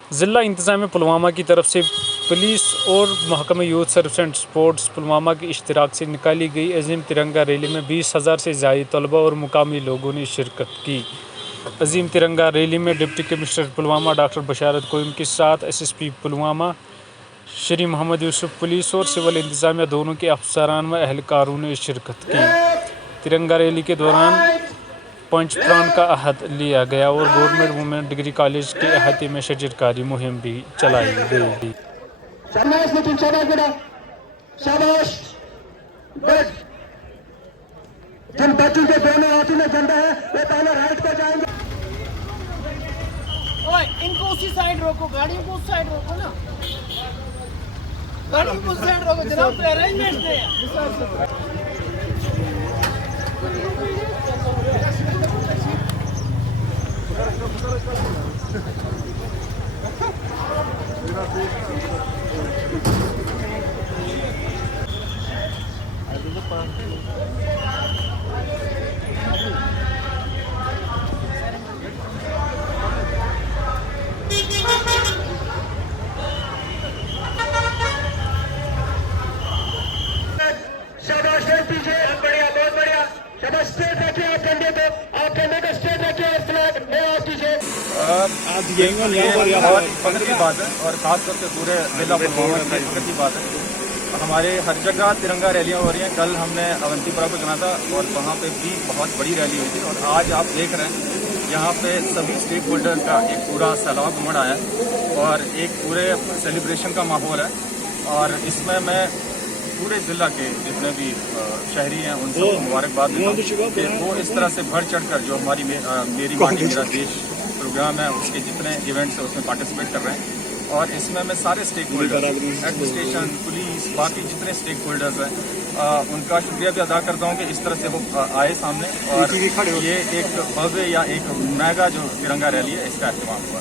ज़िला इंतज़ामिया पुलवामा की तरफ से पुलिस और महकमा youth service and sports Pulwama के इश्तिराक से निकाली गई अज़ीम तिरंगा रैली में 20,000 से ज़ायद तलबा और मुकामी लोगों ने शिरकत की। अज़ीम तिरंगा रैली में डिप्टी कमिश्नर पुलवामा डॉक्टर बशारत कोइम के साथ SSP पुलवामा श्री मोहम्मद यूसुफ, पुलिस और सिविल इंतज़ामिया दोनों के अफसरान व अहलकारों ने शिरकत की। तिरंगा रैली के दौरान पंच प्राण का अहद लिया गया और गवर्नमेंट वुमेन डिग्री कॉलेज के अहाते में शजरकारी मुहिम भी चलाई गई। जिन बच्चों के दोनों हाथों में झंडा है वो पहले राइट पर जाएंगे। ओए, इनको उसी साइड रोको, गाड़ियों को उस साइड रोको ना, गाड़ियों को उस साइड रोको जनाब, अरेंजमेंट है। शाबाश, पीछे बढ़िया, बहुत बढ़िया। शाबाश, स्ट्रेट रखिए आप कंधे को, आप कंधे को स्ट्रेट रखिए और फ्लैग आप कीजिए। आज ये बहुत फख्र की बात है और खासतौर से पूरे जिला पुलवामा की फख्र की बात है। हमारे हर जगह तिरंगा रैलियाँ हो रही हैं। कल हमने अवंतीपुरा को चुना था और वहाँ पे भी बहुत बड़ी रैली हुई थी और आज आप देख रहे हैं यहाँ पे सभी स्टेक होल्डर का एक पूरा सैलाब उमड़ आया है और एक पूरे सेलिब्रेशन का माहौल है। और इसमें मैं पूरे ज़िला के जितने भी शहरी हैं उनको मुबारकबाद देता हूँ कि वो इस तरह से बढ़ चढ़ कर जो हमारी मेरी माटी मेरा देश प्रोग्राम है उसके जितने इवेंट्स हैं उसमें पार्टिसिपेट कर रहे हैं। और इसमें मैं सारे स्टेक होल्डर, एडमिनिस्ट्रेशन, पुलिस, बाकी जितने स्टेक होल्डर्स हैं उनका शुक्रिया भी अदा करता हूँ कि इस तरह से वो आए सामने और ये एक भव्य या एक मेगा जो तिरंगा रैली है इसका एहतमाम हुआ।